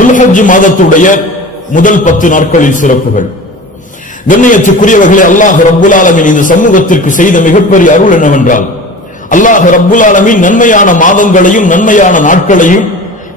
துல்ஹஜ் மாதத்துடைய முதல் பத்து நாட்களில் சிறப்புகள். கண்ணியத்துக்குரியவர்களே அல்லாஹ் ரப்புல் ஆலமின் இந்த சமூகத்திற்கு செய்த மிகப்பெரிய அருள் என்னவென்றால் அல்லாஹ் ரப்புல் ஆலமின் நன்மையான மாதங்களையும் நன்மையான நாட்களையும்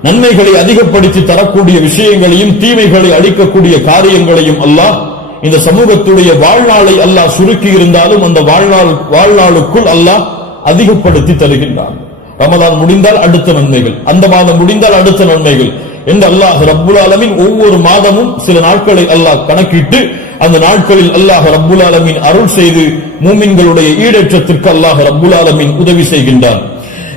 நன்மைகளை அதிகப்படுத்தி தரக்கூடிய விஷயங்களையும் தீமைகளை அளிக்கக்கூடிய காரியங்களையும் அல்லாஹ் இந்த சமூகத்துடைய வாழ்நாளை அல்லாஹ் சுருக்கி இருந்தாலும் அந்த வாழ்நாள் வாழ்நாளுக்குள் அல்லாஹ் அதிகப்படுத்தி தருகின்றான். ரமதான் முடிந்தால் அடுத்த நன்மைகள். அந்த மாதம் முடிந்தால் அடுத்த நன்மைகள். என்று அல்லாஹ் ரப்புல் ஆலமின் ஒவ்வொரு மாதமும் சில நாட்களை அல்லாஹ் கணக்கிட்டு அந்த நாட்களில் அல்லாஹ் ரப்புல் ஆலமின் அருள் செய்து மூமின்களுடைய ஈடேற்றத்திற்கு அல்லாஹ் ரப்புல் ஆலமின் உதவி செய்கின்றான்.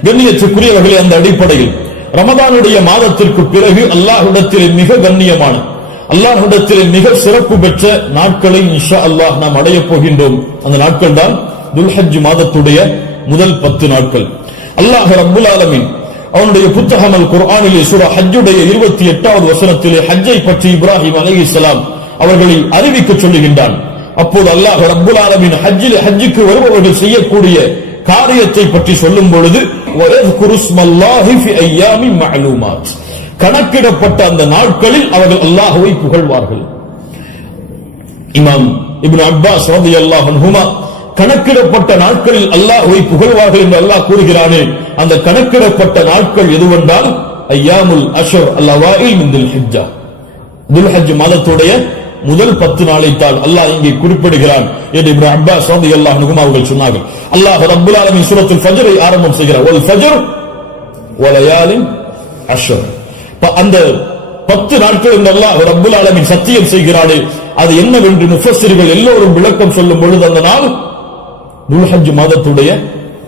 கண்ணியத்துக்குரியவர்களே அந்த அடிப்படையில் ரமதானுடைய மாதத்திற்கு பிறகு அல்லாஹுடத்திலே மிக கண்ணியமான அல்லாஹுடத்திலே மிக சிறப்பு பெற்ற நாட்களை இன்ஷா அல்லாஹ் நாம் அடையப் போகின்றோம். அந்த நாட்கள் தான் துல்ஹஜ் மாதத்துடைய முதல் பத்து நாட்கள். அல்லாஹ் ரப்புல் ஆலமின் அவனுடைய புத்தகம் அல் குர்ஆனிலே சுரா ஹஜ்ஜுடைய இருபத்தி எட்டாவது வசனத்திலே ஹஜ்ஜை பற்றி இப்ராஹிம் அலி இஸ்லாம் அவர்களை அறிவிக்க சொல்லுகின்றான். அப்போது அல்லாஹ் ரப்புல் ஆலமின் ஹஜ்ஜிலே ஹஜ்ஜுக்கு வருபவர்கள் செய்யக்கூடிய காரியத்தை பற்றி சொல்லும் பொழுது கணக்கிடப்பட்ட அந்த நாட்களில் அவர்கள் அல்லாஹுவை புகழ்வார்கள். இமாம் இப்னு அப்பாஸ் ரதி அல்லாஹ் கணக்கிடப்பட்ட நாட்களில் அல்லாஹ்வை புகழ்வார்கள் என்று அல்லாஹ் கூறுகிறானே. அந்த கணக்கிடப்பட்ட நாட்கள் எதுவென்றால் ஐயாமுல் அஷர் அல்லவாயில் மின் துல்ஹிஜ்ஜா. துல்ஹஜ் மாதத்துடைய முதல் பத்து நாளைத்தான் அல்லாஹ் இங்கே குறிப்பிடுகிறான் என்று இப்னு அப்பாஸ் அல்லாஹ் அன்ஹுமா அவர்கள் சொன்னார்கள். அல்லாஹ் ரப்புல் ஆலமீன் சூரத்துல் ஃபஜரை ஆரம்பம் செய்கிறார். ஒல் ஃபஜர் வலயாலின் அஷர். அந்த பத்து நாட்கள் என்று அல்லாஹ் ரப்புல் அலமி சத்தியம் செய்கிறானே. அது என்னவென்று முஃபஸ்ஸிர்கள் எல்லோரும் விளக்கம் சொல்லும் பொழுது அந்த நாள் துல்ஹஜ் மாதத்துடைய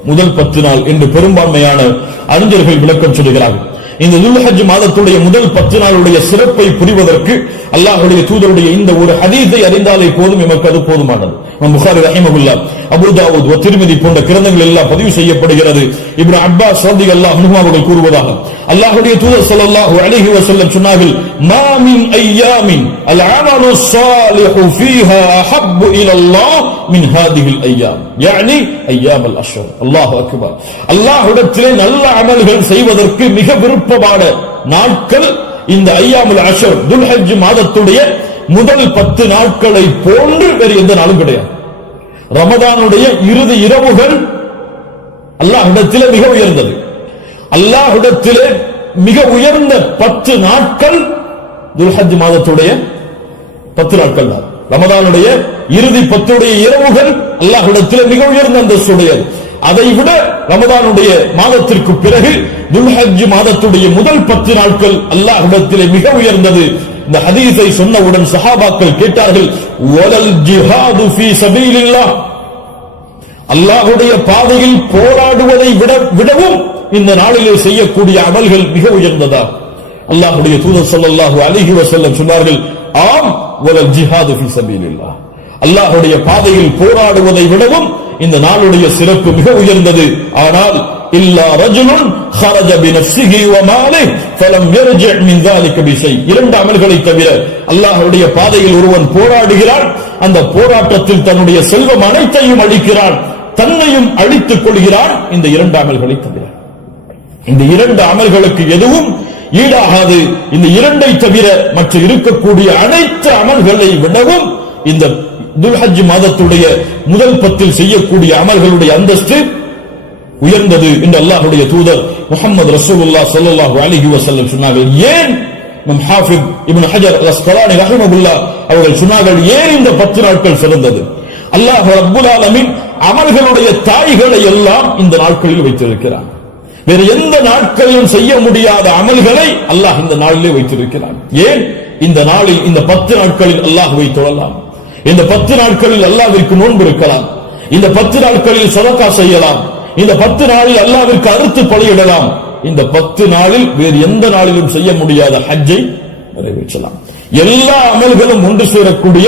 முதல் பத்து நாள் என்று பெரும்பான்மையான அறிஞர்கள் விளக்கம் சொல்லுகிறார்கள் இந்த துல்ஹஜ் மாதத்துடைய முதல் பத்து நாளுடைய சிறப்பை புரிவதற்கு அல்லாஹுடைய தூதருடைய இந்த ஒரு ஹதீஸை அறிந்தாலே போதும் எமக்கு அது போதுமானது. முகாரி ரஹிமகுல்லா அபுதாவுத் திருமதி போன்ற கிரந்தங்கள் எல்லாம் பதிவு செய்யப்படுகிறது. இப்ரா அப்பா சந்தி அல்லா அனுமாவர்கள் கூறுவதாக அல்லாஹுடைய தூதர் சொல்லல்லாஹு அழகி வசல்லம் சொன்னார்கள் மாமின் ஐயாமின் அல் ஆமலு சாலிஹு ஃபீஹா அஹப்பு இலல்லாஹ் மின் ஹாதிஹில் ஐயாம் யானி ஐயாம் அல் அஷ்ஹர் அல்லாஹ் அக்பர் அல்லாஹ்விடத்திலே நல்ல அமல்கள் செய்வதற்கு மிக விருப்பமான நாட்கள் இந்த ஐயாமுல் அஷர் துல்ஹஜ் மாதத்துடைய முதல் பத்து நாட்களை போன்று வேறு எந்த நாளும் கிடையாது. ரமதானுடைய இறுதி இரவுகள் அல்லாஹிடத்திலே மிக உயர்ந்தது. அல்லாஹிடத்திலே மிக உயர்ந்த பத்து நாட்கள் துல்ஹஜ் மாதத்துடைய பத்து நாட்கள் தான். ரமதானுடைய இறுதி பத்துடைய இரவுகள் அல்லாஹ்விடத்திலே மிக உயர்ந்த அந்தஸ்துடையது. அதை விட ரமதானுடைய மாதத்திற்கு பிறகு துல்ஹஜ் மாதத்துடைய முதல் பத்து நாட்கள் அல்லாஹிடத்திலே மிக உயர்ந்தது. இந்த ஹதீஸை சொன்னவுடன் சஹாபாக்கள் கேட்டார்கள் ஒலல் ஜிஹாது ஃபீ பாதையில் போராடுவதை விட விடவும் இந்த நாளிலே செய்யக்கூடிய அமல்கள் மிக உயர்ந்ததா? அல்லாஹுடைய தூதர் சொல்லல்லாஹு அலிஹி வசல்லம் சொன்னார்கள் ஆம் வலல் ஜிஹாது ஃபீ சபீலில்லாஹ். அல்லாஹ்வுடைய பாதையில் போராடுவதை விடவும் இந்த நாளுடைய சிறப்பு மிக உயர்ந்தது ஆனால் இல்லா ரஜுலுன் خرج بنفسه وماله فلم يرجع من ذلك بشيء இரண்டு அமல்களை தவிர அல்லாஹ்வுடைய பாதையில் ஒருவன் போராடுகிறான் அந்த போராட்டத்தில் தன்னுடைய செல்வம் அனைத்தையும் அளிக்கிறான் தன்னையும் அழித்துக் கொள்கிறான் இந்த இரண்டு அமல்களை தவிர இந்த இரண்டு அமல்களுக்கு எதுவும் ஈடாகாது இந்த இரண்டை தவிர மற்ற இருக்கக்கூடிய அனைத்து அமல்களை விடவும் இந்த துல்ஹஜ் மாதத்துடைய முதல் பத்தில் செய்யக்கூடிய அமல்களுடைய அந்தஸ்து உயர்ந்தது என்று அல்லாஹுடைய தூதர் முகமது ரசூலுல்லாஹ் சல்லாஹு அலிஹி வசல்லம் சொன்னார்கள். ஏன்? நம் ஹாஃபிப் இப்னு ஹஜர் அஸ்கலானி ரஹிமஹுல்லாஹ் அவர்கள் சொன்னார்கள் ஏன் இந்த பத்து நாட்கள் சிறந்தது? அல்லாஹ் ரப்புல் ஆலமின் அமல்களுடைய தாய்களை எல்லாம் இந்த நாட்களில் வைத்திருக்கிறான். வேறு எந்த நாட்களிலும் செய்ய முடியாத அமல்களை அல்லாஹ் இந்த நாளிலே வைத்திருக்கிறான். ஏன்? இந்த நாளில் இந்த பத்து நாட்களில் அல்லாஹ்வை தொழலாம் இந்த பத்து நாட்களில் அல்லாவிற்கு நோன்பு இருக்கலாம். இந்த பத்து நாட்களில் சதக்கா செய்யலாம். இந்த பத்து நாளில் அல்லாவிற்கு அறுத்து பலியிடலாம். இந்த பத்து நாளில் வேறு எந்த நாளிலும் செய்ய முடியாத ஹஜ்ஜை நிறைவேற்றலாம். எல்லா அமல்களும் ஒன்று சேரக்கூடிய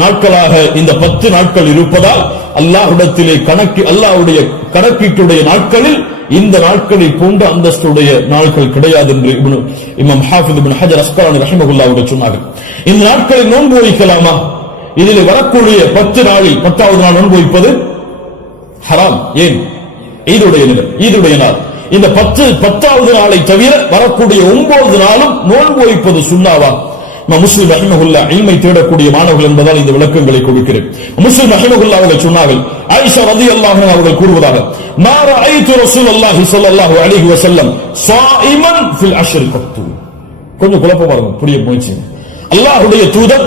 நாட்களாக இந்த பத்து நாட்கள் இருப்பதால் அல்லாஹ்விடத்திலே கணக்கு அல்லாஹுடைய கணக்கீட்டுடைய நாட்களில் இந்த நாட்களை போன்ற அந்தஸ்துடைய நாட்கள் கிடையாது என்று இப்னு இமாம் ஹாஃபித் ஹஜர் அஸ்கலானி ரஹமகுல்லா அவர்கள் சொன்னார்கள். இந்த நாட்களை நோன்பு வைக்கலாமா? இதில் வரக்கூடிய பத்து நாளில் பத்தாவது நாள் நோன்பு வைப்பது ஹராம். ஏன்? ஈதுடைய நிலம் ஈதுடைய நாள். இந்த பத்து பத்தாவது நாளை தவிர வரக்கூடிய ஒன்பது நாளும் நோன்பு வைப்பது சுண்ணாவா? முஸ்லிம் ரஹிமகுல்லா இல்மை தேடக்கூடிய மாணவர்கள் என்பதால் இந்த விளக்கங்களை கொடுக்கிறேன். முஸ்லிம் ரஹிமகுல்லா அவர்கள் சொன்னார்கள் ஐஷா ரதி அல்லாஹ் அவர்கள் கூறுவதாக மாற ஐத்து ரசூல் அல்லாஹி சொல்லல்லாஹு அலிஹி வசல்லம் சாயிமன் ஃபில் அஷ்ரி கத்து கொஞ்சம் குழப்பமா இருக்கும் புரிய போயிடுச்சு அல்லாஹுடைய தூதர்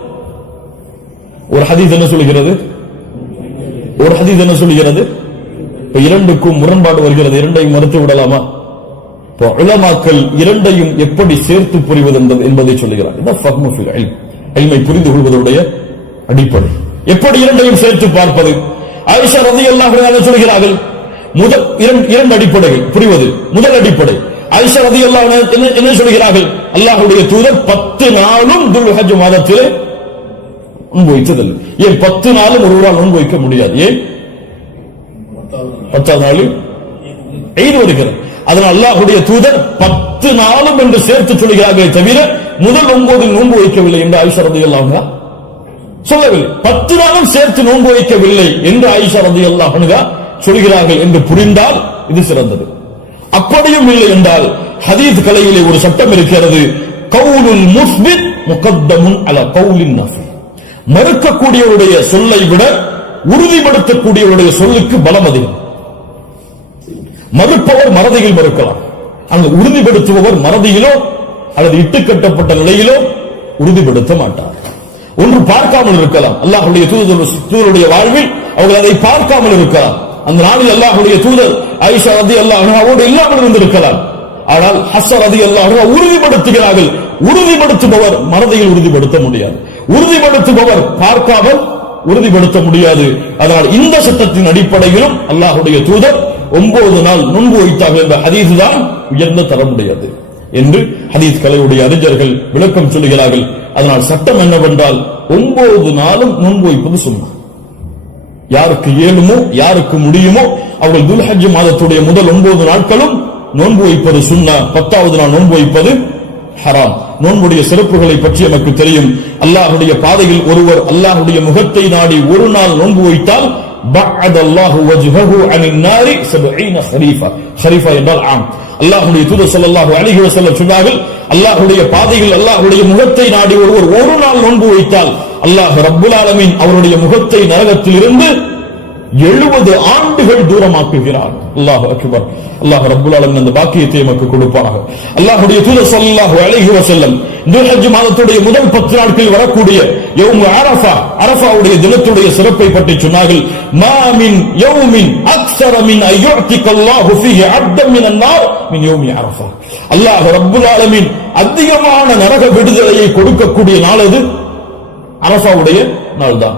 ஒரு ஹதீஸ் என்ன சொல்கிறது ஒரு ஹதீஸ் என்ன சொல்கிறது இப்ப இரண்டுக்கும் முரண்பாடு வருகிறது. இரண்டையும் மறுத்து விடலாமா? இப்போ உலமாக்கள் இரண்டையும் எப்படி சேர்த்து புரிவது என்பதை சொல்லுகிறார். இதான் புரிந்து கொள்வதுடைய அடிப்படை. எப்படி இரண்டையும் சேர்த்து பார்ப்பது? ஆயிஷா ரதி அல்லாஹ் சொல்கிறார்கள் முதல் இரண்டு இரண்டு அடிப்படைகள் புரிவது. முதல் அடிப்படை. ஆயிஷா ரதி அல்லாஹ் என்ன என்ன சொல்கிறார்கள்? அல்லாஹுடைய தூதர் பத்து நாளும் துல்ஹஜ் மாதத்திலே நோன்பு வைத்ததில்லை. ஏன் பத்து நாளும் ஒருவரால் நோன்பு வைக்க முடியாது? ஏன்? பத்தாவது நாள் எய்து வருகிறது. அதனால் அல்லாஹுடைய தூதர் பத்து நாளும் என்று சேர்த்து சொல்கிறார்களே தவிர முதல் ஒன்பது நோன்பு வைக்கவில்லை என்று ஆயுஷா ரதி அல்லாஹா சொல்லவில்லை. பத்து நாளும் சேர்த்து நோன்பு வைக்கவில்லை என்று ஆயுஷா ரதி அல்லாஹனுகா சொல்கிறார்கள் என்று புரிந்தால் இது சிறந்தது. அப்படியும் இல்லை என்றால் ஹதீத் கலையிலே ஒரு சட்டம் இருக்கிறது. கவுலுல் முஸ்பித் முகத்தமுன் அல கவுலின் நஃபி. மறுக்கக்கூடியவருடைய சொல்லை விட உறுதிப்படுத்தக்கூடியவருடைய சொல்லுக்கு பலம் அதிகம். மறுப்பவர் மறதியில் மறுக்கலாம். அங்கு உறுதிப்படுத்துபவர் மறதியிலோ அல்லது இட்டுக்கட்டப்பட்ட நிலையிலோ உறுதிப்படுத்த மாட்டார். ஒன்று பார்க்காமல் இருக்கலாம். அல்லாஹுடைய தூதர் தூதருடைய வாழ்வில் அவர்கள் அதை பார்க்காமல் இருக்கலாம். அந்த நாளில் அல்லாஹுடைய தூதர் ஐஷா ரதி அல்லாஹ் அவரோடு இல்லாமல் இருந்திருக்கலாம். ஆனால் ஹஸ்ஸர் ரதி அல்லாஹ் உறுதிப்படுத்துகிறார்கள். உறுதிப்படுத்துபவர் மறதியில் உறுதிப்படுத்த முடியாது. உறுதிப்படுத்துபவர் பார்க்காமல் உறுதிப்படுத்த முடியாது. அதனால் இந்த சட்டத்தின் அடிப்படையிலும் அல்லாஹுடைய தூதர் ஒன்பது நாள் நோன்பு வைத்தார்கள் என்ற ஹதீஸ் தான் உயர்ந்த தரமுடையது என்று ஹதீஸ் கலையுடைய அறிஞர்கள் விளக்கம் சொல்லுகிறார்கள். அதனால் சட்டம் என்னவென்றால் ஒன்பது நாளும் நோன்பு வைப்பது சும்மா யாருக்கு இயலுமோ யாருக்கு முடியுமோ அவர்கள் துல்ஹஜ் மாதத்துடைய முதல் ஒன்பது நாட்களும் நோன்பு வைப்பது சுண்ணா. பத்தாவது நாள் நோன்பு வைப்பது ஹராம். நோன்புடைய சிறப்புகளை பற்றி நமக்கு தெரியும். அல்லாஹுடைய பாதையில் ஒருவர் அல்லாஹுடைய முகத்தை நாடி ஒரு நாள் நோன்பு வைத்தால் பஅத அல்லாஹு வஜ்ஹஹு நாரி 70 ஹரீஃபா. ஹரீஃபா என்றால் ஆம். அல்லாஹ்வுடைய தூதர் ஸல்லல்லாஹு அலைஹி வஸல்லம் சொன்னார்கள் அல்லாஹ்வுடைய பாதையில் அல்லாஹ்வுடைய முகத்தை நாடி ஒருவர் ஒரு நாள் நோன்பு வைத்தால் அல்லாஹ் ரப்புல் ஆலமீன் அவருடைய முகத்தை நரகத்தில் இருந்து எழுபது ஆண்டுகள் தூரமாக்குகிறார். அல்லாஹ் அக்பர். அல்லாஹ் ரப்புல் அந்த பாக்கியத்தை நமக்கு கொடுப்பானாக. அல்லாஹுடைய தூதர் சல்லாஹு அழகி வசல்லம் துல்ஹஜ் மாதத்துடைய முதல் பத்து நாட்களில் வரக்கூடிய யௌமு அரஃபா அரஃபாவுடைய தினத்துடைய சிறப்பை பற்றி சொன்னார்கள். மாமின் யோமின் யௌமின் அக்ஸர மின் அய்யுஅதிக அல்லாஹு ஃபீஹி மின் யௌமி அரஃபா. அல்லாஹ் ரப்புல் ஆலமீன் அதிகமான நரக விடுதலையை கொடுக்கக்கூடிய நாள் அது. அரஃபாவுடைய நாள் தான்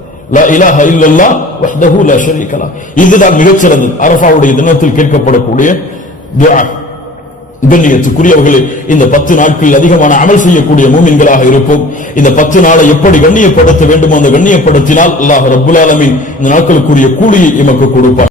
இதுதான் மிகச்சிறந்தது. அரபாவுடைய தினத்தில் கேட்கப்படக்கூடிய கண்ணியத்துக்குரியவர்களே இந்த பத்து நாட்களில் அதிகமான அமல் செய்யக்கூடிய மூமின்களாக இருப்போம். இந்த பத்து நாளை எப்படி கண்ணியப்படுத்த வேண்டுமோ அந்த கண்ணியப்படுத்தினால் அல்லாஹ் ரபுல் ஆலமின் இந்த நாட்களுக்குரிய கூலியை எமக்கு கொடுப்பார்.